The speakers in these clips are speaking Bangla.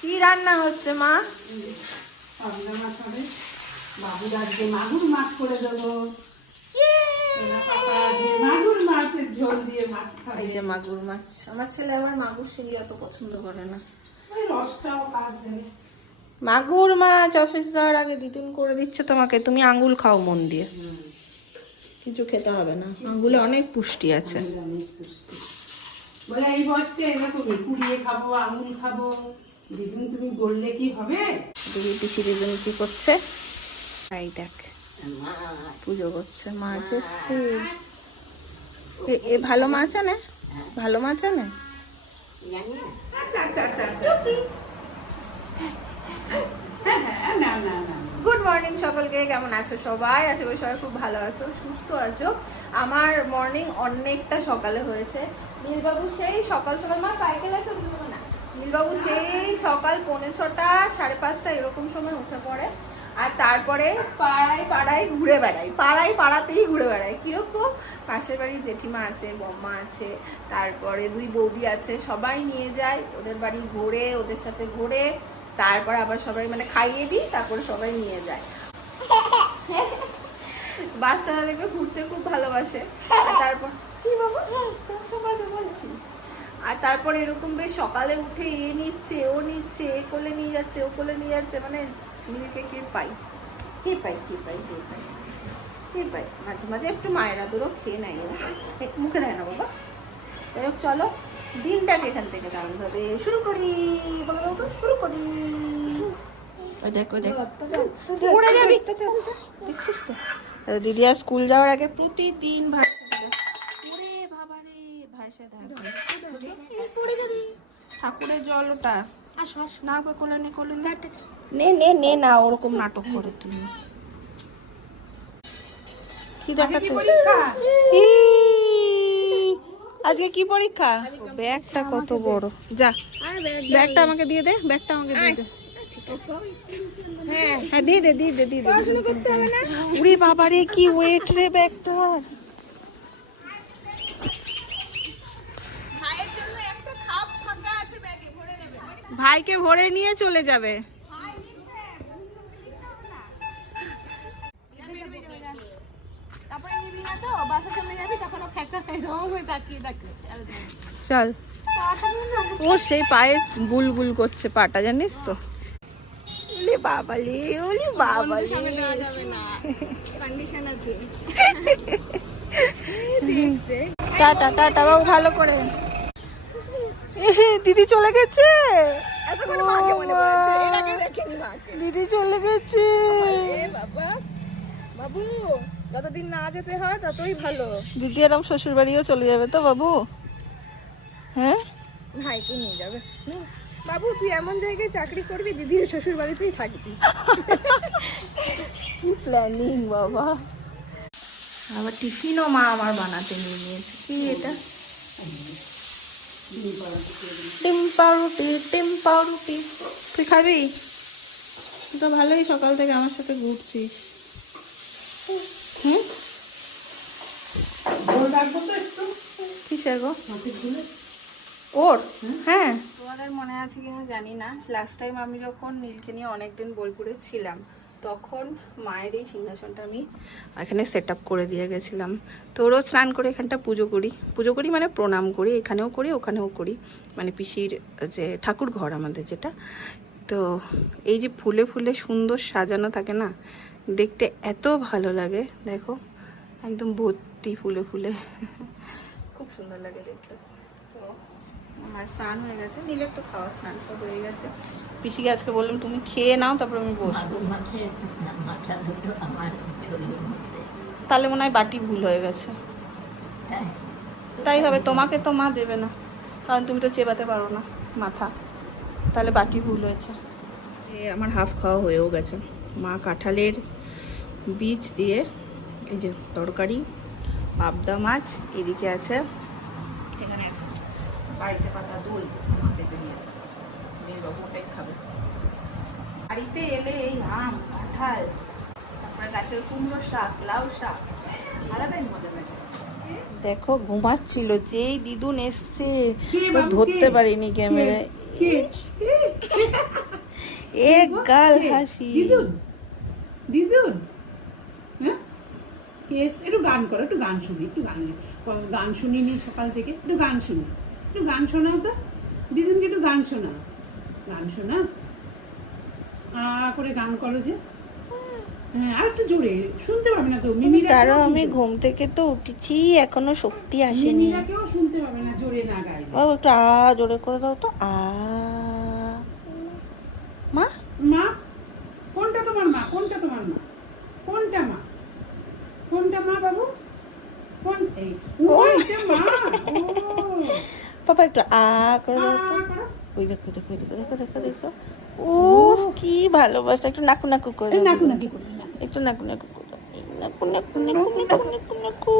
কি রান্না হচ্ছে মা? পাবদা মাছ হবে। বাবুর আজকে মাগুর মাছ করে দেবো। মাগুর মাছের ঝোল দিয়ে মাছ খাবে। এই যে মাগুর মাছ। আমার ছেলে আবার মাগুর সেই অত পছন্দ করে না। ওই রসটাও কাজ দেবে। মাগুর মাছ অফিস যাওয়ার আগে দিদিন করে দিচ্ছে তোমাকে, তুমি আঙ্গুল খাও মন দিয়ে, কিছু খেতে হবে না, আঙ্গুলে অনেক পুষ্টি আছে। বলে এই বয়সে এরকম কুড়িয়ে খাবো, আঙুল খাবো, দিদিন তুমি বললে কি হবে? দিদি পিসি দিদিন কি করছে? এই দেখ পুজো করছে, মাছ এসছে। এ ভালো মাছ আনে, ভালো মাছ আনে। গুড মর্নিং সকলকে, কেমন আছো সবাই? আশা করি সবাই খুব ভালো আছো, সুস্থ আছো। আমার মর্নিং অনেকটা সকালে হয়েছে। নীলবাবু সেই সকাল সকাল, মা সাইকেল আছে না, নীলবাবু সেই সকাল 6:45 5:30 এরকম সময় উঠে পড়ে। আর তারপরে পাড়ায় ঘুরে বেড়াই, পাড়াতেই ঘুরে বেড়াই। কিরকম? পাশের বাড়ির জেঠিমা আছে, বম্মা আছে, তারপরে 2 বৌদি আছে, সবাই নিয়ে যায় ওদের বাড়ি, ঘোরে, ওদের সাথে ঘোরে, তারপরে আবার সবাই মানে খাইয়ে দিই, তারপরে সবাই নিয়ে যায়। বাচ্চারা দেখবে ঘুরতে খুব ভালোবাসে। আর তারপর কি বাবা বলেছি, আর তারপরে এরকম বেশ সকালে উঠে এ নিচ্ছে, ও নিচ্ছে, এ কোলে নিয়ে যাচ্ছে, ও কোলে নিয়ে যাচ্ছে, মানে মিলকে কে পাই, মাঝে মাঝে একটু মায়ের আদরও খেয়ে নেয়, মুখে দেয় না বাবা। যাই হোক, চলো দিনটাকে এখান থেকে কেমন ভাবে শুরু করি, শুরু করি। উড়ে যাবি, দেখছিস তো? দিদি আর স্কুল যাওয়ার আগে প্রতিদিন ঠাকুরের জল ওটা না, নে না, ওরকম নাটক করে তুমি। কি দেখাতে? আজকে কি পরীক্ষা? ব্যাগটা কত বড়, যা ব্যাগটা আমাকে দিয়ে দে, ব্যাগটা আমাকে দিয়ে দে। হ্যাঁ দিয়ে দে। উড়ে বাবারে কি ওয়েট রে ব্যাগটা। ভাইকে ভরে নিয়ে চলে যাবে। চল, ও সেই পায়ে বুলবুল করছে পাটা, জানিস তো? টাটা টাটা বাবু, ভালো করে। দিদি চলে গেছে, দিদি চলে গেছে। বাবু যতদিন না যেতে হয় ততই ভালো। দিদি এরকম শ্বশুর বাড়িও চলে যাবে তো বাবু? হ্যাঁ, ভাইকে নিয়ে যাবে। বাবু তুই এমন জায়গায় চাকরি করবি, দিদির শ্বশুর বাড়িতেই থাকবি। কি প্ল্যানিং বাবা। আবার টিফিনও মা আমার বানাতে নিয়ে নিয়েছে। কি এটা? টিম্পাউরুটি। তুই খাবি? তুই তো ভালোই সকাল থেকে আমার সাথে ঘুরছিস। কিসের গো? ওর? হ্যাঁ। তোমাদের মনে আছে কিনা জানি না, লাস্ট টাইম আমি যখন নীলকে নিয়ে অনেকদিন বোলপুরে ছিলাম, তখন মায়ের এই সিংহাসনটা আমি এখানে সেট আপ করে দিয়ে গেছিলাম। তো রোজ স্নান করে এখানটা পুজো করি মানে প্রণাম করি, এখানেও করি ওখানেও করি, মানে পিসির যে ঠাকুর ঘর আমাদের যেটা। তো এই যে ফুলে ফুলে সুন্দর সাজানো থাকে না, দেখতে এত ভালো লাগে। দেখো একদম ভর্তি ফুলে ফুলে, খুব সুন্দর লাগে দেখতে। তো আমার স্নান হয়ে গেছে, নীলের তো খাওয়া স্নান সব হয়ে গেছে। পিসিকে আজকে বললাম তুমি খেয়ে নাও, তারপর আমি বসবো। তাহলে মনে হয় বাটি ভুল হয়ে গেছে। তাই হবে, তোমাকে তো মা দেবে না, কারণ তুমি তো চেবাতে পারো না মাথা, তাহলে বাটি ভুল হয়েছে। আমার হাফ খাওয়া হয়েও গেছে। মা কাঁঠালের বীজ দিয়ে এই যে তরকারি, পাবদা মাছ, এদিকে আছে, এখানে আছে বাড়িতে পাতা দই, মা পেতে নিয়েছে, নীলবাবু ওটাই খাবে। বাড়িতে এলে এই আম, কাঁঠাল, তারপরে গাছের কুমড়ো শাক, লাউ শাক, আলাদাই মজা লাগে। দেখো ঘুমাচ্ছিল, যেই দিদুন এসছে ধরতে পারিনি ক্যামেরায়। এক গাল হাসি। দিদুন দিদুন, হ্যাঁ কেস, একটু গান করো, একটু গান শুনি, একটু গান শুনিনি সকাল থেকে, একটু গান শুনি, একটু গান শোনাও তো দিদুনকে, একটু গান শোনাও, গান শোনা করে গান করো যে, হ্যাঁ আর একটু জোরে, শুনতে পাবে না তো মিমিরা, তারও আমি ঘুম থেকে তো উঠেছি, এখনো শক্তি আসেনি। মিমিরাকেও শুনতে পাবে না জোরে না গাইলে। ও একটু জোরে করে দাও তো। মা মা কোনটা তোমার মা, কোনটা তোমার মা, কোনটা মা, কোনটা মা বাবু, কোন এই ওইটা মা, ও পাপা একটু করে দাও তো। করো। ওই দেখো দেখো দেখো দেখো দেখো দেখো, ও কি ভালোবাসা। একটু নাকু নাকু করে দাও, নাকু নাকি করবে না, একটু নাকু নাকু করে দাও। এই নাকু নাকু নাকু নাকু নাকু নাকু।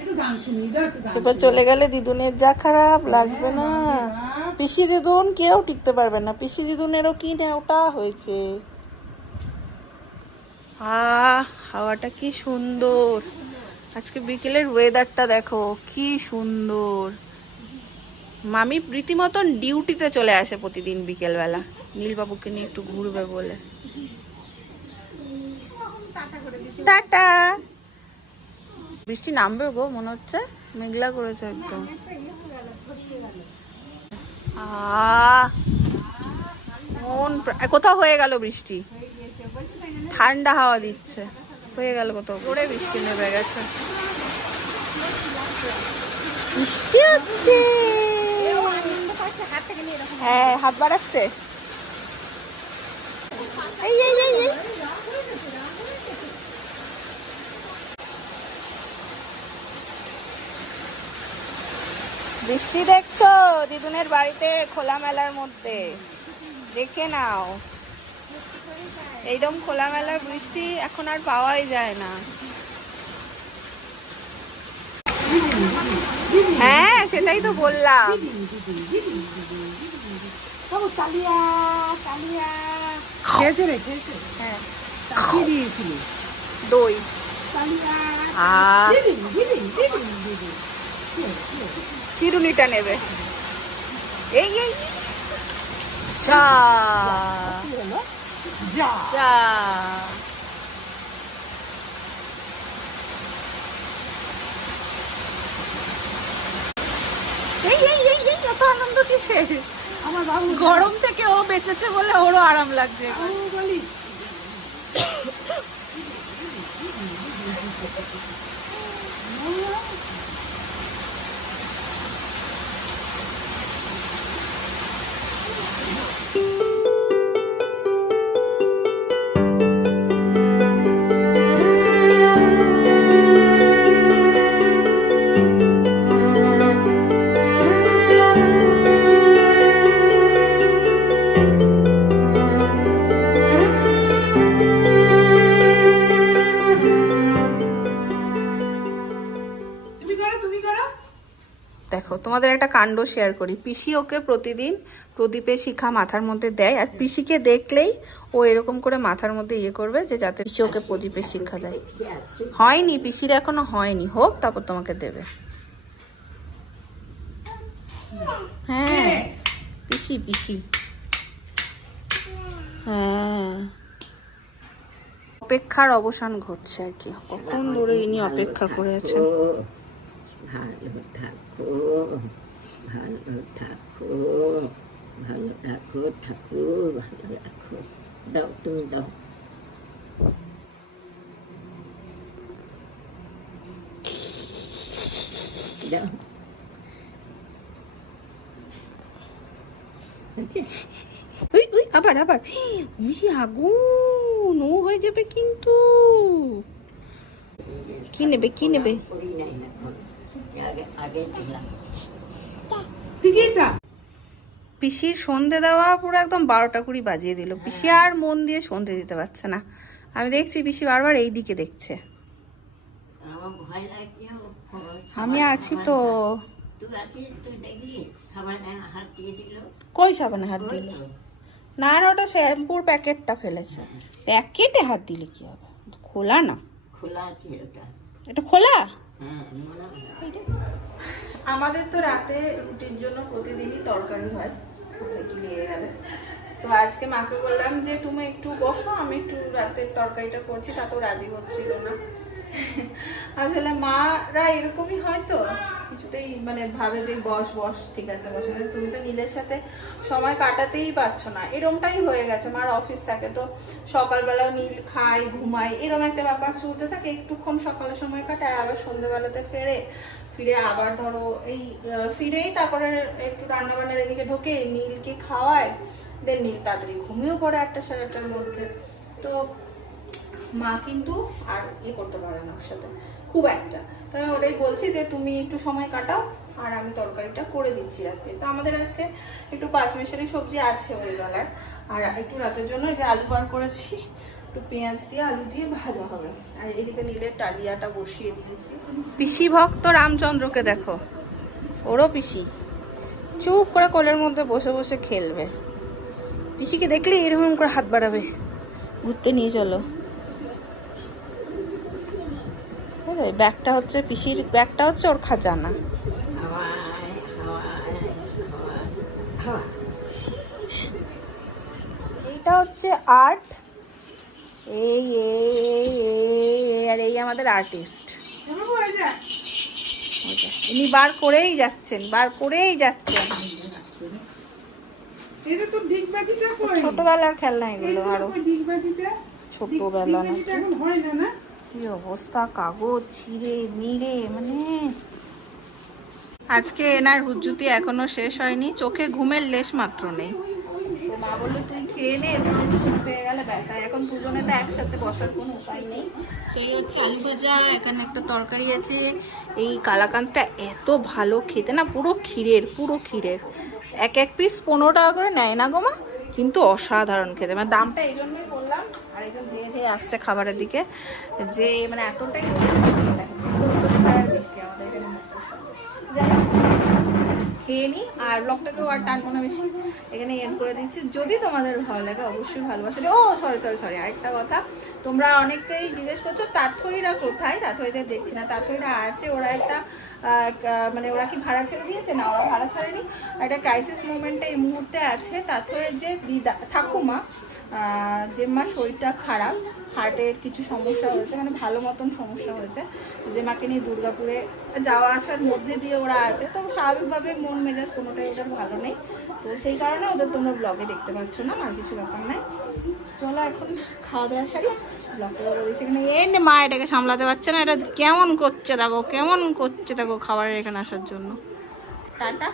একটু গান শুনি দাও, একটু গান এবার চলে গেলে দিদুনের যা খারাপ লাগবে না। পিসি দিদুন কেউ টিকতে পারবে না, পিসি দিদুনেরও কি নেওটা হয়েছে। হাওয়াটা কি সুন্দর, আজকে বিকেলের ওয়েদারটা দেখো কি সুন্দর। মামি রীতিমতন ডিউটিতে চলে আসে প্রতিদিন বিকেলবেলা, নীলবাবুকে নিয়ে একটু ঘুরবে বলে। টাটা। বৃষ্টি নামবে গো মনে হচ্ছে, মেঘলা করেছে একদম। কোথাও হয়ে গেল বৃষ্টি, ঠান্ডা হাওয়া দিচ্ছে, হয়ে গেল কোথাও করে বৃষ্টি নেমে গেছে, বৃষ্টি হচ্ছে। হ্যাঁ হাত বাড়াচ্ছে, এই এই এই এই। বৃষ্টি দেখছো দিদুনের বাড়িতে খোলামেলার মধ্যে, দেখে নাও। এইরকম খোলামেলার বৃষ্টি এখন আর পাওয়াই যায় না। হ্যাঁ সেটাই তো বললাম। তালিয়া তালিয়া খেয়েছে রে, খেয়েছে, হ্যাঁ কি দিয়েছিল, দই। তালিয়া চিরুনিটা নেবে, এই এই চা চা। এই এই এই এই এত আনন্দ কিসের? আমার বাবু গরম থেকে ও বেঁচেছে বলে ওরও আরাম লাগছে। বলি দেখো তোমাদের একটা কাণ্ড শেয়ার করি। পিসি ওকে প্রতিদিন প্রদীপের শিখা মাথার মধ্যে দেয়, আর পিসিকে দেখলেই ও এরকম করে মাথার মধ্যে ইয়ে করবে যে যাতে পিসি ওকে প্রদীপের শিক্ষা দেয়। হয়নি, পিসির এখনো হয়নি, হোক তারপর তোমাকে দেবে। হ্যাঁ পিসি পিসি, হ্যাঁ অপেক্ষার অবসান ঘটছে আর কি। কখন ধরে ইনি অপেক্ষা করে আছেন। ভালো থাকো, ভালো থাকো, ভালো রাখো ঠাকুর, ভালো রাখো। দাও তুমি দাও। দাও ওই ওই আবার আবার, উই আগুন, ও হয়ে যাবে কিন্তু। কি নেবে কি নেবে? পিসির সন্ধে দেওয়া পুরো একদম 12টা 20 বাজিয়ে দিল। পিসি আর মন দিয়ে সন্ধে দিতে পারছে না। আমি দেখছি পিসি বারবার এই দিকে দেখছে। আমি আছি তো। কই সাবানে হাত দিল? না না ওটা শ্যাম্পুর প্যাকেটটা ফেলেছে। প্যাকেটে হাত দিলে কি হবে? খোলা না, খোলা আছে ওটা। এটা খোলা। হ্যাঁ আমাদের তো রাতে রুটির জন্য প্রতিদিনই তরকারি হয়। নিয়ে গেলে তো আজকে মাকে বললাম যে তুমি একটু বসো, আমি একটু রাতের তরকারিটা করছি, তাতেও রাজি হচ্ছিল না। আসলে মারা এরকমই হয়তো কিছুতেই মানে ভাবে যে বস বস ঠিক আছে বস, মানে তুমি তো নীলের সাথে সময় কাটাতেই পারছো না, এরমটাই হয়ে গেছে। মার অফিস থাকে তো সকালবেলা নীল খায় ঘুমায়, এরকম একটা ব্যাপার চলতে থাকে, একটুক্ষণ সকালে সময় কাটায়, আবার সন্ধ্যেবেলাতে ফিরে আবার ধরো এই ফিরেই তারপরে একটু রান্না বান্নার এদিকে ঢোকে, নীলকে খাওয়ায়, দেন নীল তাড়াতাড়ি ঘুমিয়েও পড়ে 8টা সাড়ে 8টার মধ্যে। তো মা কিন্তু আর করতে পারে না ওর সাথে খুব একটা। তো আমি ওটাই বলছি যে তুমি একটু সময় কাটাও আর আমি তরকারিটা করে দিচ্ছি রাতে। তো আমাদের আজকে একটু 5 মিশালি সবজি আছে ওই বেলার, আর একটু রাতের জন্য যে আলু বার করেছি, একটু পেঁয়াজ দিয়ে আলু দিয়ে ভাজা হবে। আর এদিকে নীলের ডালিয়াটা বসিয়ে দিয়েছি। পিসি ভক্ত রামচন্দ্রকে দেখো, ওরও পিসি চুপ করে কোলের মধ্যে বসে বসে খেলবে। পিসিকে দেখলে এরকম করে হাত বাড়াবে, ঘুরতে নিয়ে চলো। ব্যাগটা হচ্ছে পিসির, ব্যাগটা হচ্ছে ওর খাজানা। এইটা হচ্ছে আর্ট, এই আর এই আমাদের আর্টিস্ট। ইনি বার করেই যাচ্ছেন। ছোটবেলার খেলনা এগুলো, আরো ছোটবেলা না, কি অবস্থা, কাগজ ছিঁড়ে মিড়ে, মানে আজকে এনার হুজ্জুতি এখনো শেষ হয়নি, চোখে ঘুমের লেশ মাত্র নেই। তো মা বললো তুই খেয়ে নে, ঘুম পেয়ে গেলে ব্যথা। এখন দুজনে তো একসাথে বসার কোনো উপায় নেই। সেই হচ্ছে আলু ভাজা, এখানে একটা তরকারি আছে। এই কালাকান্দটা এত ভালো খেতে না, পুরো ক্ষীরের এক পিস 15 টাকা করে নেয় না গো মা, কিন্তু অসাধারণ খেতে। মানে দামটা এই জন্যই বললাম, আর এই জন্য ধেয়ে আসছে খাবারের দিকে, যে মানে এতটাই বৃষ্টি আমাদের এখানে। খেয়ে নিই আর ব্লগটাকেও আর টানবো না বেশি, এখানে এন্ড করে দিচ্ছি। যদি তোমাদের ভালো লাগে অবশ্যই ভালোবাসা। ও সরি আরেকটা কথা, তোমরা অনেকেই জিজ্ঞেস করছো তাঁতইরা কোথায়, তাঁতইরা দেখছি না। তাঁতইরা আছে, ওরা একটা মানে ওরা কি ভাড়া ছেড়ে দিয়েছে না, ওরা ভাড়া ছাড়েনি, একটা ক্রাইসিস মোমেন্টে এই মুহূর্তে আছে। তাঁতইয়ের যে দিদা ঠাকুমা, যে মার শরীরটা খারাপ, হার্টের কিছু সমস্যা হয়েছে, মানে ভালো মতন সমস্যা হয়েছে, যে মাকে নিয়ে দুর্গাপুরে যাওয়া আসার মধ্যে দিয়ে ওরা আছে। তো স্বাভাবিকভাবে মন মেজাজ কোনোটাই ওদের ভালো নেই, তো সেই কারণে ওদের তোমরা ব্লগে দেখতে পাচ্ছ না, আর কিছু ব্যাপার নাই। চলো এখন খাওয়া দাওয়া সারি, ব্লগটা বলে দিচ্ছি এখানে এন্ড। মা এটাকে সামলাতে পারছে না, এটা কেমন করছে দেখো খাবারের এখানে আসার জন্য। টাটা।